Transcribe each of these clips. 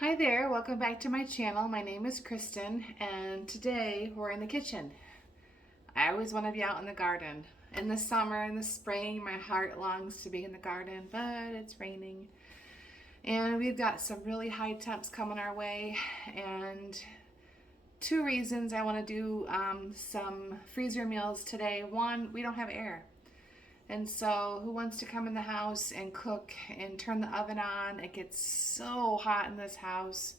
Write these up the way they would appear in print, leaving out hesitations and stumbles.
Hi there, welcome back to my channel. My name is Kristen and today we're in the kitchen. I always want to be out in the garden. In the summer, in the spring, my heart longs to be in the garden, but it's raining. And we've got some really high temps coming our way, and two reasons I want to do some freezer meals today. One, we don't have air. And so who wants to come in the house and cook and turn the oven on? It gets so hot in this house.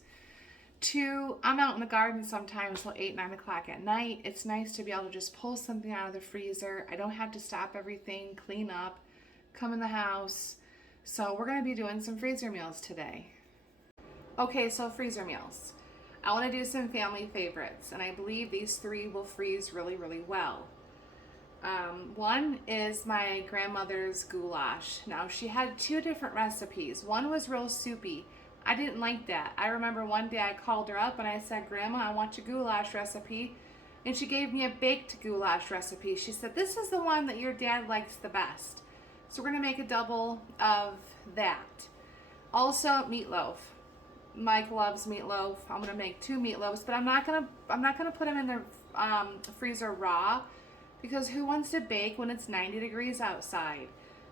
Two, I'm out in the garden sometimes till 8, 9 o'clock at night. It's nice to be able to just pull something out of the freezer. I don't have to stop everything, clean up, come in the house. So we're going to be doing some freezer meals today. Okay, so freezer meals. I want to do some family favorites, and I believe these three will freeze really, really well. One is my grandmother's goulash. Now, she had two different recipes. One was real soupy. I didn't like that. I remember one day I called her up and I said, Grandma, I want your goulash recipe. And she gave me a baked goulash recipe. She said, this is the one that your dad likes the best. So we're going to make a double of that. Also, meatloaf. Mike loves meatloaf. I'm going to make 2 meatloaves, but I'm not going to put them in the freezer raw, because who wants to bake when it's 90 degrees outside?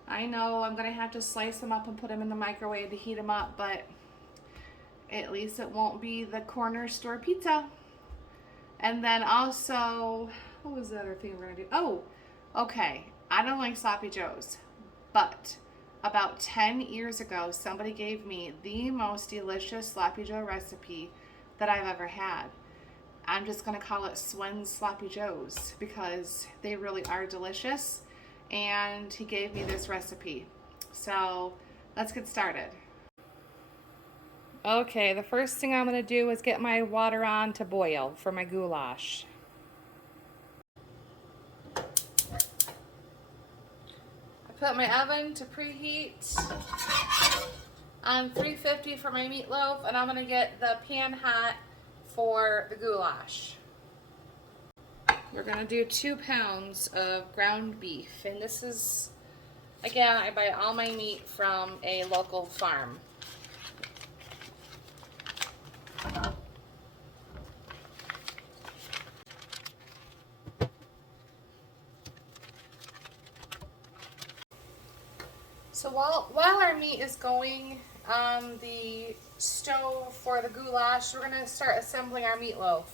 I know I'm going to have to slice them up and put them in the microwave to heat them up, but at least it won't be the corner store pizza. And then also, what was the other thing we're going to do? Oh, okay. I don't like sloppy joes, but about 10 years ago, somebody gave me the most delicious sloppy joe recipe that I've ever had. I'm just going to call it Swen's Sloppy Joes because they really are delicious, and he gave me this recipe. So let's get started. Okay, the first thing I'm going to do is get my water on to boil for my goulash. I put my oven to preheat on 350 for my meatloaf, and I'm going to get the pan hot for the goulash. We're going to do 2 pounds of ground beef, and this is, again, I buy all my meat from a local farm. So while our meat is going on the stove for the goulash, we're going to start assembling our meatloaf.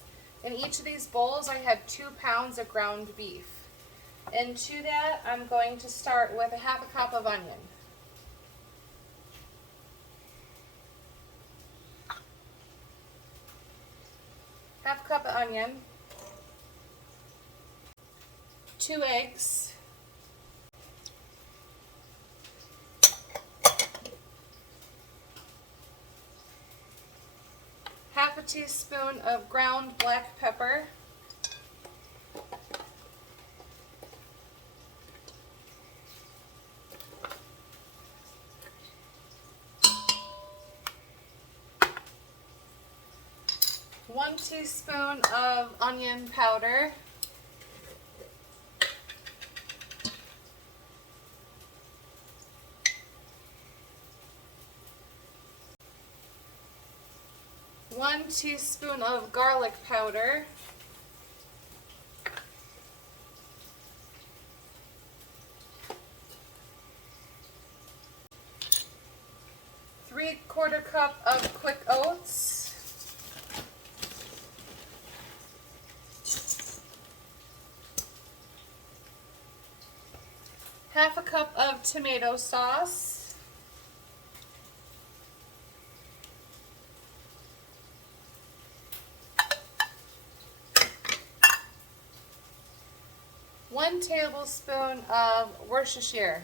In each of these bowls, I have 2 pounds of ground beef. And to that, I'm going to start with a 1/2 cup of onion. Half cup of onion. 2 eggs. Half a teaspoon of ground black pepper. One teaspoon of onion powder. One teaspoon of garlic powder. Three-quarter cup of quick oats. Half a cup of tomato sauce. 1 tablespoon of Worcestershire.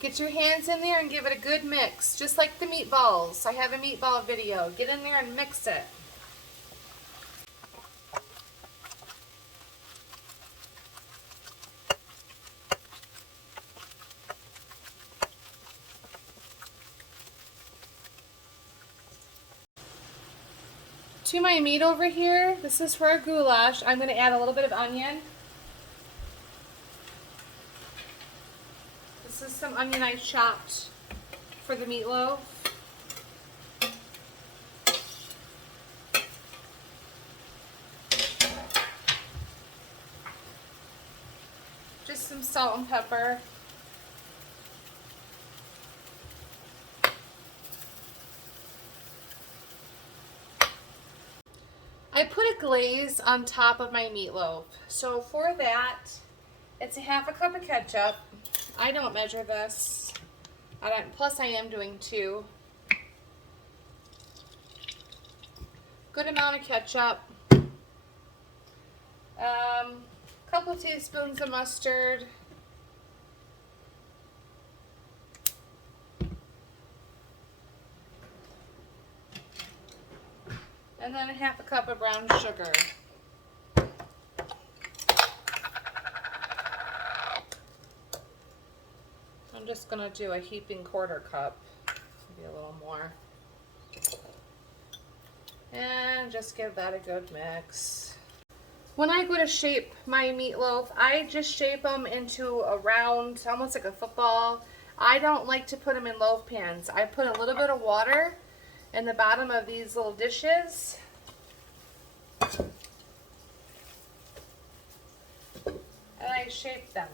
Get your hands in there and give it a good mix, just like the meatballs. I have a meatball video. Get in there and mix it. To my meat over here, this is for a goulash. I'm going to add a little bit of onion. This is some onion I chopped for the meatloaf. Just some salt and pepper. I put a glaze on top of my meatloaf. So for that, it's a half a cup of ketchup. I don't measure this. Plus I am doing 2. Good amount of ketchup. Couple teaspoons of mustard. And then a half a cup of brown sugar. I'm just going to do a heaping 1/4 cup, maybe a little more. And just give that a good mix. When I go to shape my meatloaf, I just shape them into a round, almost like a football. I don't like to put them in loaf pans. I put a little bit of water in the bottom of these little dishes. And I shape them.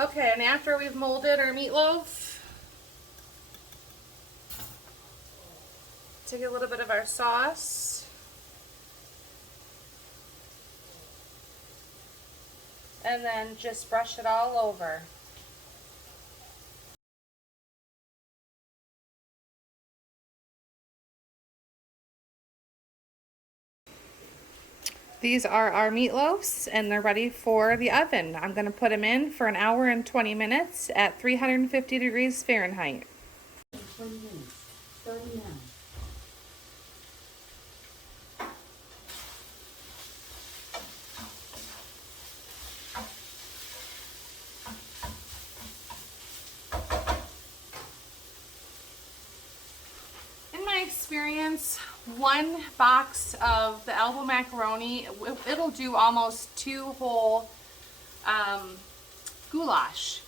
Okay, and after we've molded our meatloaf, take a little bit of our sauce. And then just brush it all over. These are our meatloaves and they're ready for the oven. I'm going to put them in for 1 hour and 20 minutes at 350 degrees Fahrenheit. 20 minutes. 30 now. In my experience, 1 box of the elbow macaroni, it'll do almost 2 whole goulash.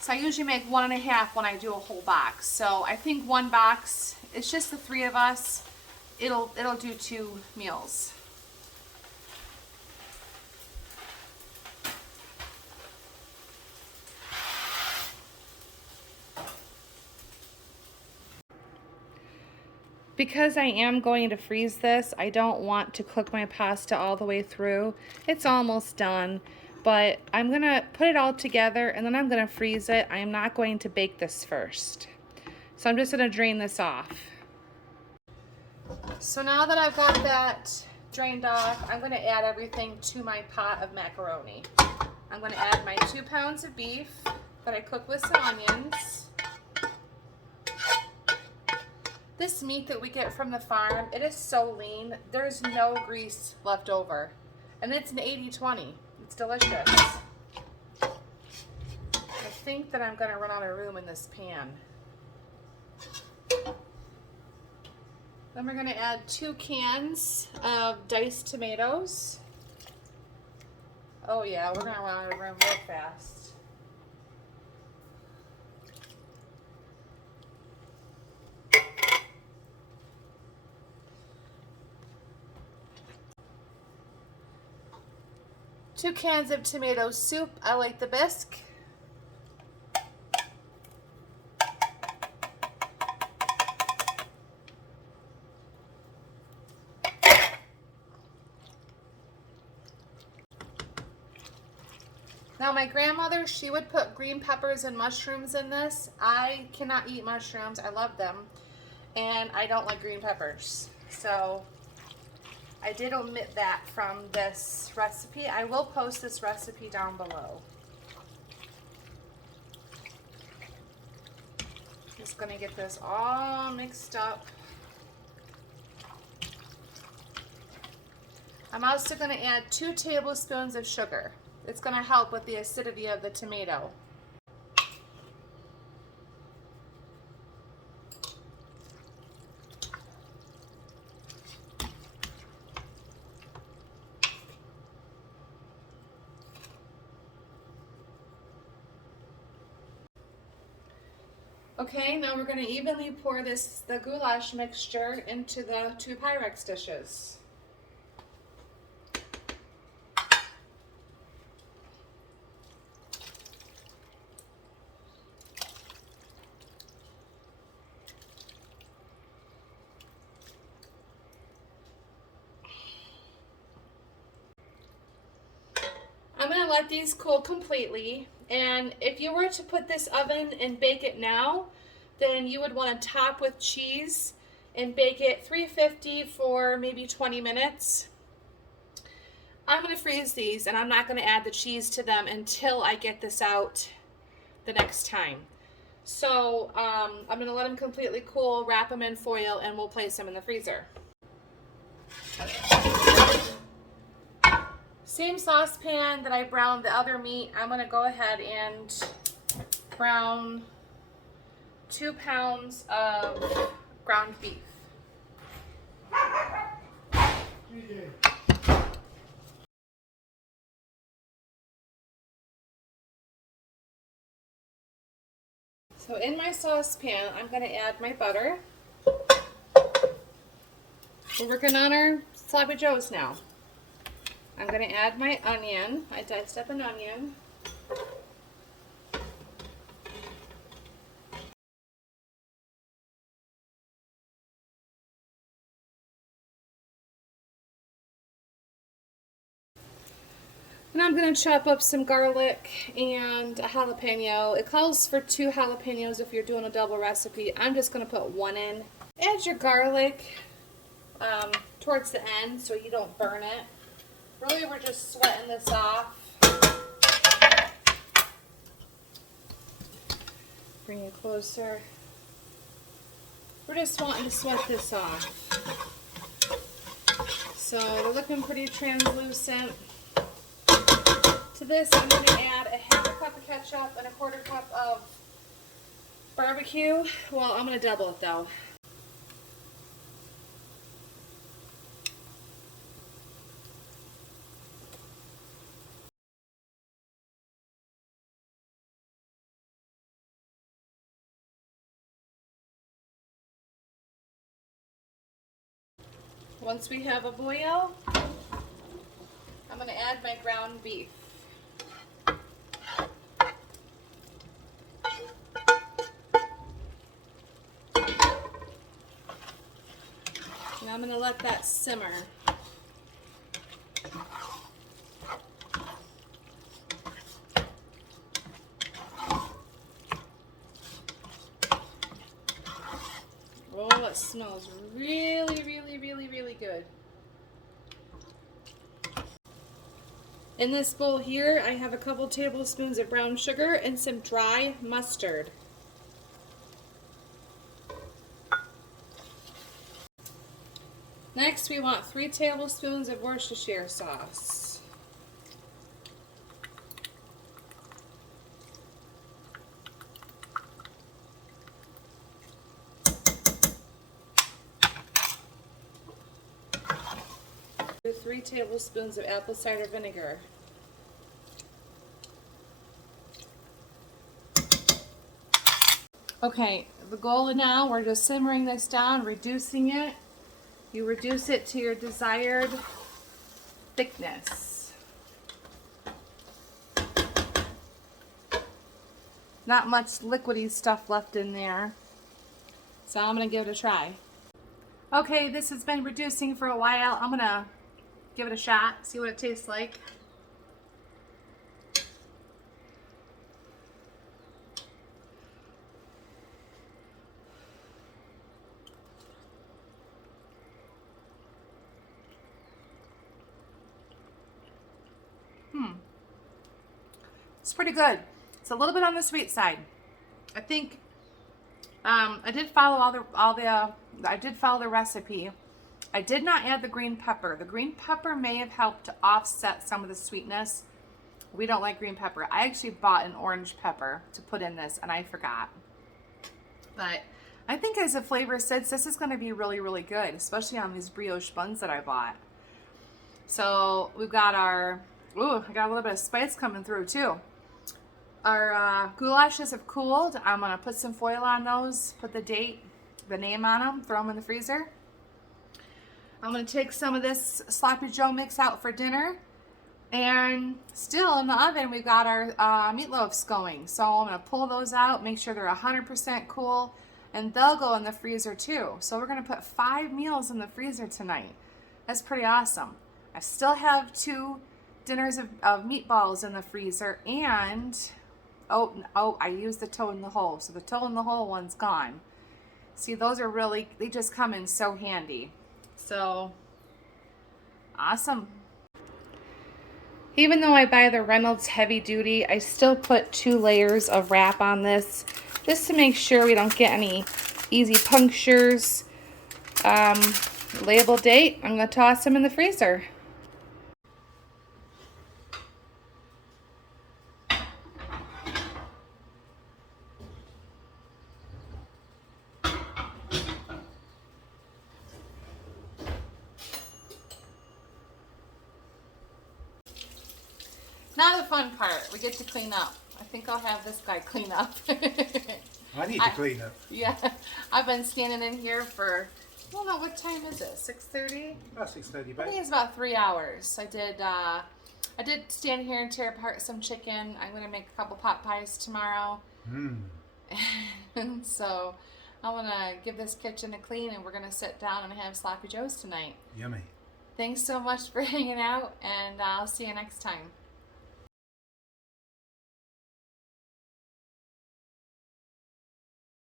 So I usually make 1.5 when I do a whole box. So I think 1 box, it's just the 3 of us, it'll do 2 meals. Because I am going to freeze this, I don't want to cook my pasta all the way through. It's almost done, but I'm gonna put it all together and then I'm gonna freeze it. I am not going to bake this first. So I'm just gonna drain this off. So now that I've got that drained off, I'm gonna add everything to my pot of macaroni. I'm gonna add my 2 pounds of beef that I cook with some onions. This meat that we get from the farm, it is so lean. There's no grease left over. And it's an 80-20. It's delicious. I think that I'm gonna run out of room in this pan. Then we're gonna add 2 cans of diced tomatoes. Oh yeah, we're gonna run out of room real fast. Two cans of tomato soup. I like the bisque. Now my grandmother, she would put green peppers and mushrooms in this. I cannot eat mushrooms. I love them. And I don't like green peppers. So I did omit that from this recipe. I will post this recipe down below. Just gonna get this all mixed up. I'm also gonna add 2 tablespoons of sugar. It's gonna help with the acidity of the tomato. Okay, now we're going to evenly pour the goulash mixture into the 2 Pyrex dishes. I'm going to let these cool completely, and if you were to put this oven and bake it now, then you would want to top with cheese and bake it 350 for maybe 20 minutes. I'm going to freeze these, and I'm not going to add the cheese to them until I get this out the next time. So I'm going to let them completely cool, wrap them in foil, and we'll place them in the freezer. Same saucepan that I browned the other meat, I'm going to go ahead and brown 2 pounds of ground beef. So in my saucepan, I'm going to add my butter. We're working on our sloppy joes now. I'm going to add my onion. I diced up an onion. And I'm going to chop up some garlic and a jalapeno. It calls for 2 jalapenos if you're doing a double recipe. I'm just going to put 1 in. Add your garlic towards the end so you don't burn it. Really, we're just sweating this off. Bring it closer. We're just wanting to sweat this off. So they're looking pretty translucent. To this, I'm going to add a 1/2 cup of ketchup and a 1/4 cup of barbecue. Well, I'm going to double it though. Once we have a boil, I'm going to add my ground beef. And I'm going to let that simmer. Oh, it smells really, really, really, really good. In this bowl here, I have a couple tablespoons of brown sugar and some dry mustard. Next, we want 3 tablespoons of Worcestershire sauce. With 3 tablespoons of apple cider vinegar. Okay, the goal now, we're just simmering this down, reducing it. You reduce it to your desired thickness. Not much liquidy stuff left in there. So I'm going to give it a try. Okay, this has been reducing for a while. I'm going to give it a shot, see what it tastes like. It's pretty good. It's a little bit on the sweet side. I think I did follow I did follow the recipe. I did not add the green pepper. The green pepper may have helped to offset some of the sweetness. We don't like green pepper. I actually bought an orange pepper to put in this and I forgot. But I think as the flavor sits, this is going to be really, really good, especially on these brioche buns that I bought. So we've got our, ooh, I got a little bit of spice coming through too. Our goulashes have cooled. I'm going to put some foil on those, put the date, the name on them, throw them in the freezer. I'm going to take some of this sloppy joe mix out for dinner. And still in the oven, we've got our meatloafs going. So I'm going to pull those out, make sure they're 100% cool, and they'll go in the freezer too. So we're going to put 5 meals in the freezer tonight. That's pretty awesome. I still have 2 dinners of meatballs in the freezer, and oh, I used the toe in the hole. So the toe in the hole one's gone. See, those are really, they just come in so handy. So awesome. Even though I buy the Reynolds Heavy Duty, I still put 2 layers of wrap on this just to make sure we don't get any easy punctures. Label date, I'm going to toss them in the freezer. Now the fun part, we get to clean up. I think I'll have this guy clean up. I need to clean up. Yeah, I've been standing in here for, I don't know, what time is it, 6:30? About 6:30, I think babe. it's about 3 hours. I did stand here and tear apart some chicken. I'm going to make a couple pot pies tomorrow. And so I'm going to give this kitchen a clean, and we're going to sit down and have sloppy joes tonight. Yummy. Thanks so much for hanging out, and I'll see you next time.